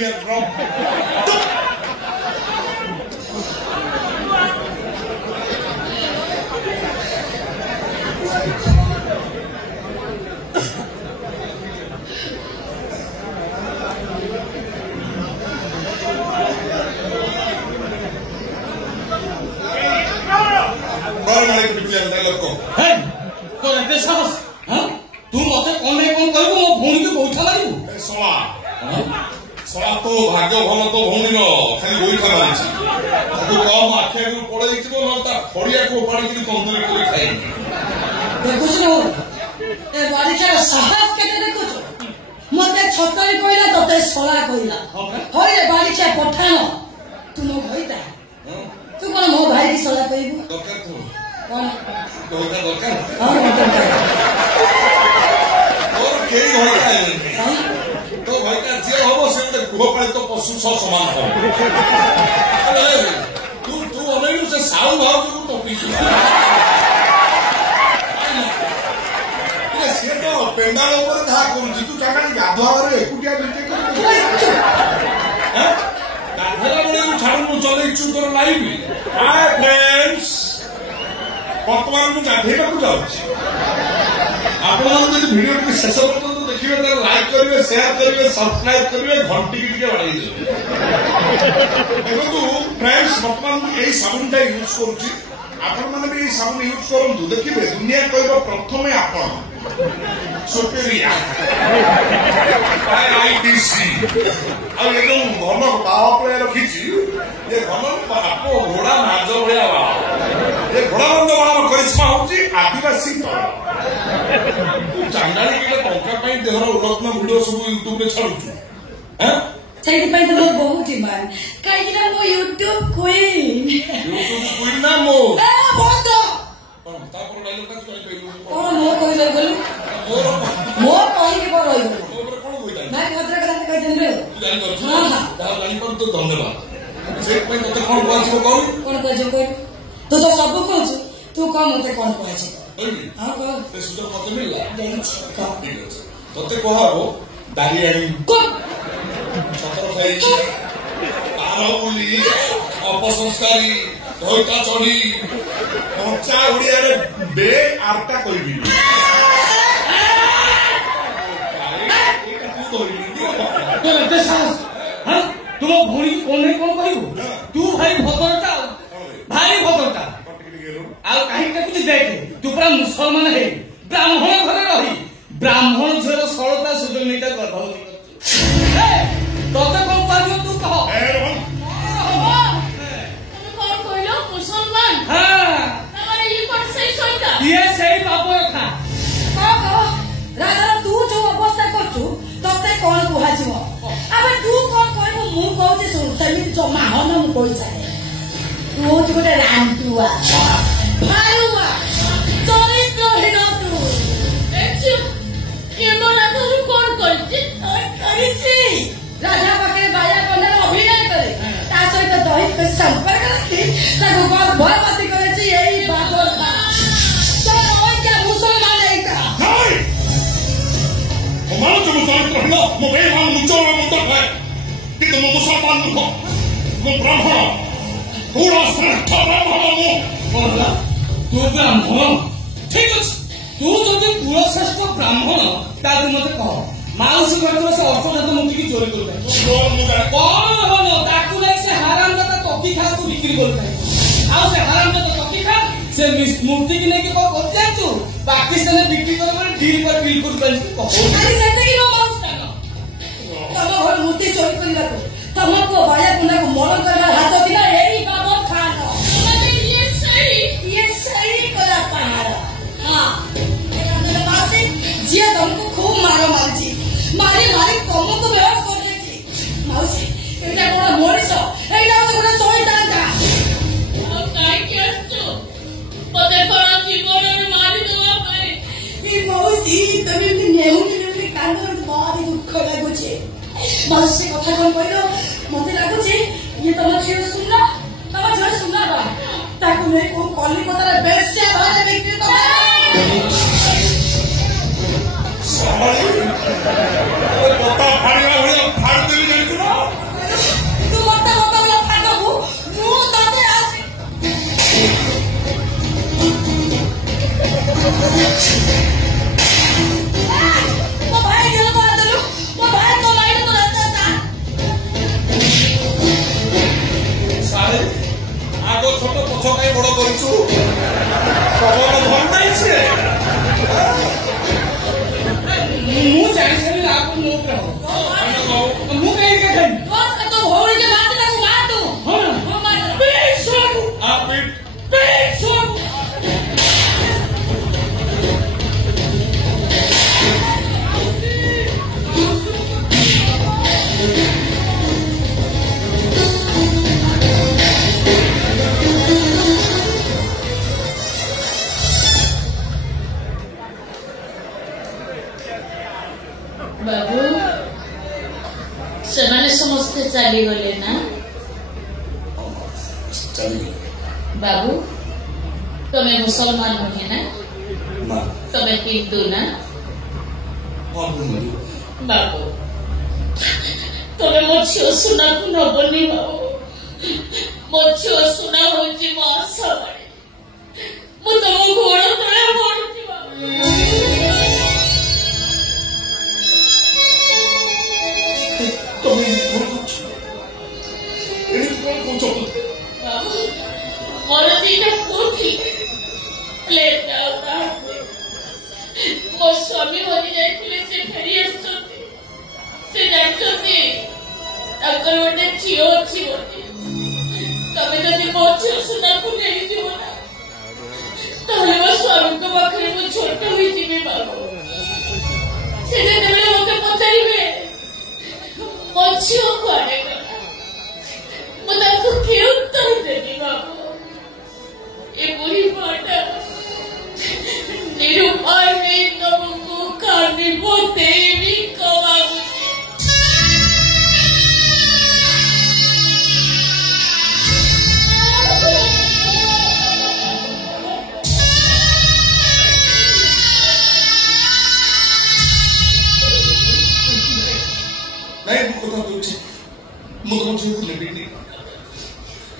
nuclear bomb. तो भाग्य भल तो भौणी खाली गोईठा मारी कम आखि आगे पड़े फड़िया को उपाड़ी तंदुरी कर खाए बारिकार साहस के मत छतरी कहला तते सला कहला हरे बारिका पठाण तू मो भईता तू कौन मो भाई की सला कहबू दरकार तो कौन दरकार दरकार और के होता तो भईका जे हबो से गृहपालित पशु सह समान हो तू तू अनेक से साउ भाव को टोपी सी तो पेंडाल ऊपर धा करुची तू चाका गाधुआ एकुटिया बिटे गाधेला बेले तू छाड़ू चलैछु तोर लाइव हाय फ्रेंड्स बर्तमान मु गाधेका को जाउछि आपण जदि वीडियो के शेष पर्यंत देखिबे त लाइक करिवे शेयर करिवे सब्सक्राइब करिवे घंटी की बढ़ाई देबे देखो फ्रेंड्स बर्तमान एई साबुनटा यूज करूछि आपण माने भी एई साबुन यूज करंतु देखिबे दुनिया कहबो प्रथमे आपण सुपेरिया आईटीसी और ये घन बाप रखी ये घन बाप घोड़ा नाज भाया ये घोड़ा बंद बड़ा करिश्मा होची आदिवासी चांडाली के टंका देहर उलग्न वीडियो सब यूट्यूब रे छाड़ुछु ସେଇଥିପାଇଁ ତ ମୋର ବହୁତ ଡିମାଣ୍ଡ କାହିଁକି ନା ମୁଁ ୟୁଟ୍ୟୁବ କୁଇନ୍ ନା ମୋ ବନ୍ଦ ତାପରେ ଡାଇଲଗଟା କହି କହିଲୁ କଣ ମୋ କହିଲେ ବୋଲି ମୋ କହିକି କଣ ରହିବ ନାଇଁ ଭଦ୍ର କଥା କହିଦେଲି ରେ ଜାଣି ପାରୁଛୁ ତାହା ଜାଣି ପାରୁ ତ ଧନ୍ୟବାଦ ସେଇଥିପାଇଁ ତତେ କଣ କୁହାଯିବ କହୁନୁ କଣ କୁହାଯିବ କହିଲୁ ତୁ ତ ସବୁ କହୁଛୁ ତୁ କହ ମତେ କଣ କୁହାଯିବ ହଁ କହ ସେ ସୁଯୋଗ ମତେ ମିଳିଲା ଦେଇଛି କହ ଠିକ ଅଛି ତତେ କୁହାହବ ଦାରିଆଣି ଛତ୍ର ଖାଇ ପାର ବୁଲି ଅପସଂସ୍କାରୀ ଧୈତା ଚଢି କଞ୍ଚା ଓଡିଆରେ ବେ ଆର୍ଟା କରିବି तुम भौणी कौन नहीं कौन कहू तू भाई भद्रता भाई भद्रता ଆଉ କାହିଁକି କିଛି ଦେଖେ ତୁ ପୁରା ମୁସଲମାନ ହେଇ ବ୍ରାହ୍ମଣ ଘରେ ରହି ବ୍ରାହ୍ମଣ ଝିଅର ସରଳତା ସୁଯୋଗ ନେଇଟା ଗର୍ଭବତୀ କରୁଛୁ ତତେ କଣ କହିବ ତୁ କହ କଣ କହିଲ ମୁସଲମାନ ଇଏ ସେଇ ବାପ କଥା କହ ରାଜା ତୁ ଯୋଉ ଅବସ୍ଥା କରୁଛୁ ତତେ କଣ କୁହାଯିବ ଆବେ ତୁ କଣ କହିବୁ ମୁଁ କହୁଛି ଶୁଣ ସେମିତି ଜମା ହନ ମୁଁ କହିସାରେ ତୁ ହଉଛି ଗୋଟେ ରାଣ୍ଡୁଆ ଭାରୁଆ ଚରିତ୍ରହୀନ ତୁ କଣ କରିଛି ରାଜା ପାଖରେ ବାୟା କନ୍ୟାର ଅଭିନୟ କରେ ତା ସହିତ ଦୈହିକ ସମ୍ପର୍କ ରଖି ତାକୁ ଗର୍ଭବତୀ କରିଛି ଏଇ ବାବର ମୁସଲମାନ ଏଇଟା ମୁଁ ଚରିତ୍ରହୀନ ମୋ ବେଇମାନ ମୁଚଳ ମୁଣ୍ଡ ଖାଏ କିନ୍ତୁ ମୁଁ ମୁସଲମାନ ନୁହଁ ମୁଁ ବ୍ରାହ୍ମଣ ପୁରା ଶ୍ରେଷ୍ଠ ବ୍ରାହ୍ମଣ ମୁଁ ତୁ ବ୍ରାହ୍ମଣ ଠିକ ଅଛି ତୁ ଯଦି କୁଳଶ୍ରେଷ୍ଠ ବ୍ରାହ୍ମଣ ତାହେଲେ ମତେ କହ ମାଉସୀ ଘରର ସେ ଅର୍ଥଜାତ ମୂର୍ତ୍ତିକି ଚୋରି କରୁଥାଏ କଣ ହବ ତାକୁ ନେଇ ସେ ହାରାମଜାଦା ତକି ଖାକୁ ବିକ୍ରି କରୁଥାଏ ଆଉ ସେ ହାରାମଜାଦା ତକି ଖା ସେ ମୂର୍ତ୍ତିକି ନେଇକି କଣ କରୁଛି ଜାଣିଛୁ ପାକିସ୍ତାନରେ ବିକ୍ରି କରିବା ଡିଲ୍ କରି ବିଲ୍ କରୁଛନ୍ତି ତମ ଘର ମୂର୍ତ୍ତି ଚୋରି କରିବାକୁ ତମ ପୁଅ ବାୟା କୁଣ୍ଡାକୁ ମରଣ କରିବା ହାତ ଥିଲା ଏଇ ବାବର ଖାନ ଯିଏ ତମକୁ ଖୁବ ମାର ମାରିଛି ମାରି ମାରି ତମକୁ ବେହୋସ କରିଦେଇଛି ମାଉସୀ ଏଇଟା କଣ ମଣିଷ ଏଇଟା ଗୋଟେ ଶୋଇଥାନ୍ତା କାହିଁକି ଆସୁଛୁ ମତେ କଣ ଜୀବନରେ ମାରିଦେବା ପାଇଁ ମାଉସୀ ତମେ ଏମିତି ନେହୁନି ନେହୁନି କାନ୍ଦ ଭାରି ଦୁଃଖ ଲାଗୁଛି ମାଉସୀ ସେ କଥା କଣ କହିଲ ମତେ ଲାଗୁଛି ଇଏ ତମ ଝିଅ ଶୁଣିଲା ତମ ଝିଅ ଶୁଣିଲା ତାକୁ ନେଇ କୋଉ କଲିକତାରେ ବେଶ୍ୟା ଭାବେ ବିକ୍ରି ପତା ଫାଡ଼ିଲା ଭଳିଆ ଫାଡ଼ିଦେବି ଜାଣିଛୁ ନା ସେମାନେ ସମସ୍ତେ ଚାଲିଗଲେ ନା ବାବୁ ତମେ ମୁସଲମାନ ନୁହେଁ ନା ତମେ ହିନ୍ଦୁ ନା ବାବୁ ତମେ ମୋ ଝିଅ ସୁନାକୁ ନବନି ବାବୁ ମୋ ଝିଅ ସୁନା ହଉଛି ମୋ ଆଶାବାଣୀ ମୁଁ ତମ ଗୋଡ଼ ତଳେ ପଡୁଛି ବାବୁ ମୋର ଦିଟା ପୁଅ ଥିଲେ ମୋ ସ୍ୱାମୀ ହଜି ଯାଇଥିଲେ ସେ ଫେରି ଆସିଛନ୍ତି ସେ ଜାଣିଛନ୍ତି ତାଙ୍କର ଗୋଟେ ଝିଅ ଅଛି ବୋଲି ତମେ ଯଦି ମୋ ଝିଅ ସୁନାକୁ ନେଇଯିବ ନା ତାହେଲେ ମୋ ସ୍ୱାମୀଙ୍କ ପାଖରେ ମୁଁ ଛୋଟ ହୋଇଯିବି ବାବୁ ସେ ଯେତେବେଳେ ମତେ ପଚାରିବେ ମୋ ଝିଅ କୁଆଡେ ଗଲା ମୁଁ ତାଙ୍କୁ କି ଉତ୍ତର ଦେବି ବାବୁ ଏ ବୁଢୀ ମାଟା ନିରୁପାୟ ନେଇ ତମକୁ କାନ୍ଦି ବତେଇବି କବାବୁ ନାଇଁ ମୁଁ କଥା କହୁଛି ମୁଁ ତମ ଝିଅକୁ ନେବିନି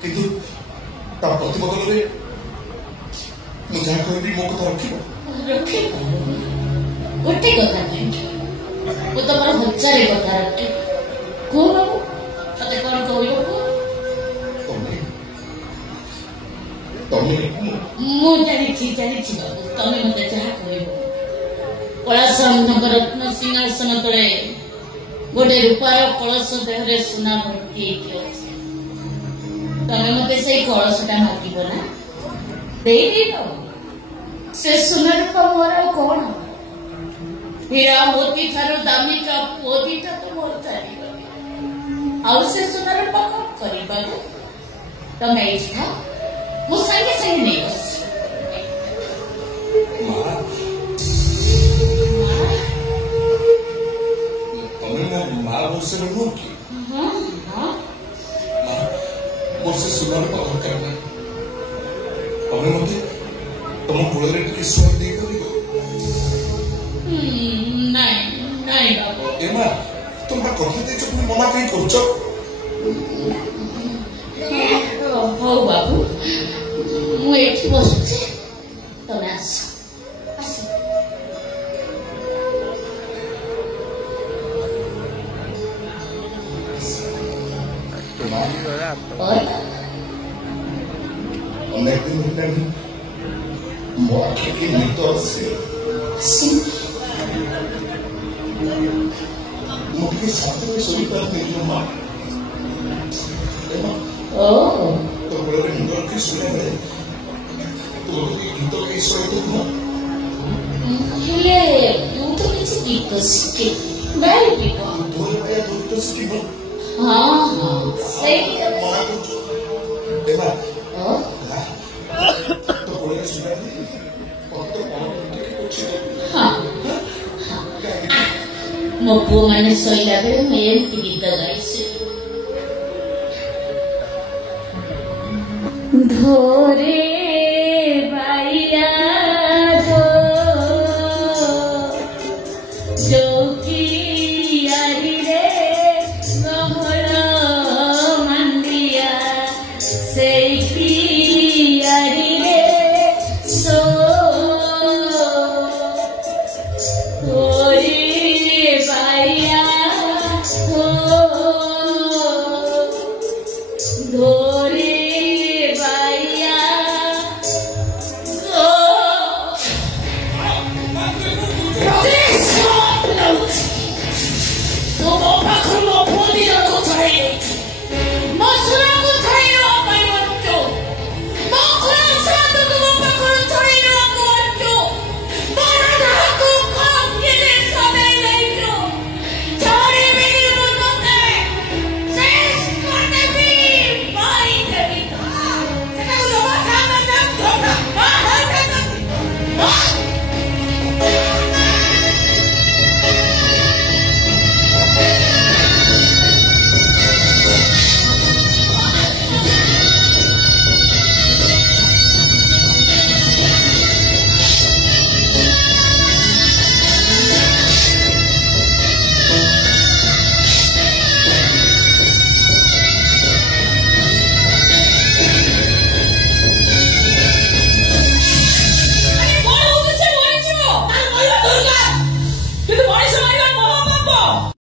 କିନ୍ତୁ ତା ପ୍ରତିବଦଳରେ ମୁଁ ଯାହା କହିବି ମୋ କଥା ରଖିବ ଗୋଟେ କଥା ନାହିଁ ମୁଁ ତମର ହଜାରେ କଥା ରଖେ କୁହ ବାବୁ ମତେ କଣ କହିବ ମୁଁ ଜାଣିଛି ବାବୁ ତମେ ମତେ ଯାହା କହିବ କଳାସନଙ୍କ ରତ୍ନ ସିଂହାସନ ତଳେ ଗୋଟେ ରୂପାର କଳସ ଦେହରେ ସୁନା ଭର୍ତ୍ତି ହେଇକି ଅଛି ତମେ ମତେ ସେଇ କଳସଟା ମାଗିବ ନା ଦେଇଦେବ ସେ ସୁନା ରୂପା ମୋର ଆଉ କଣ ହୀରା ମୋତି ଠାରୁ ଦାମିକା ପୁଅ ଦିଟା ତ ମୋର ଚାଲିଗଲେ ଆଉ ସେ ସୁନା ରୂପା କଣ କରିବାକୁ ତମେ ଏଇଠି ଥାଅ ମୁଁ ସାଙ୍ଗେ ସାଙ୍ଗେ ନେଇ ଆସୁଛି ମା ବର୍ଷରେ ନୁହଁ କି ବର୍ଷ ସୁନାର ଦରକାର ନାହିଁ ତମେ ମତେ ତମ କୋଳରେ ଟିକେ ଶୁଆଇ ଦେଇପାରିବ ନାଇଁ ବାବୁ ଏ ମା ତମେ ବା କଥା ଦେଇଛ ପୁଣି ମନା କାହିଁ କରୁଛ ହଉ ବାବୁ ମୁଁ ଏଇଠି ବସୁଛି ତମେ ଆସ ଅନେକ ଦିନ ହେଲାଣି ମୋ ଆଖିକି ନିଦ ଆସେ ମୁଁ ଟିକେ ଶାନ୍ତିରେ ଶୋଇପାରୁନି ମା ତୋ କୋଳରେ ମୁଣ୍ଡ ରଖି ଶୋଇଲା ବେଳେ ତୋର ଟିକେ ଗୀତ ଗାଇ ଶୋଇଥିବୁ ନା ହେଲେ ମୁଁ ତ କିଛି ଗୀତ ଶିଖେ ଗାଇ ଗୀତ ତୋର ଭାଇ ଗୀତ ଶିଖିବ ହଁ ସେଇ ମନା କରୁଛୁ ଦେବା ତୋ କୋଳରେ ଶୋଇଲା ମୋ ପୁଅ ମାନେ ଶୋଇଲା ବେଳେ ମୁଁ ଏମିତି ଗୀତ ଗାଇଛି ଧୋରେ ବାଇଆ ଚୌକିଆରିରେ ଗହଳ ମାଣ୍ଡିଆ ସେଇଠି ଆରିରେ ସୋ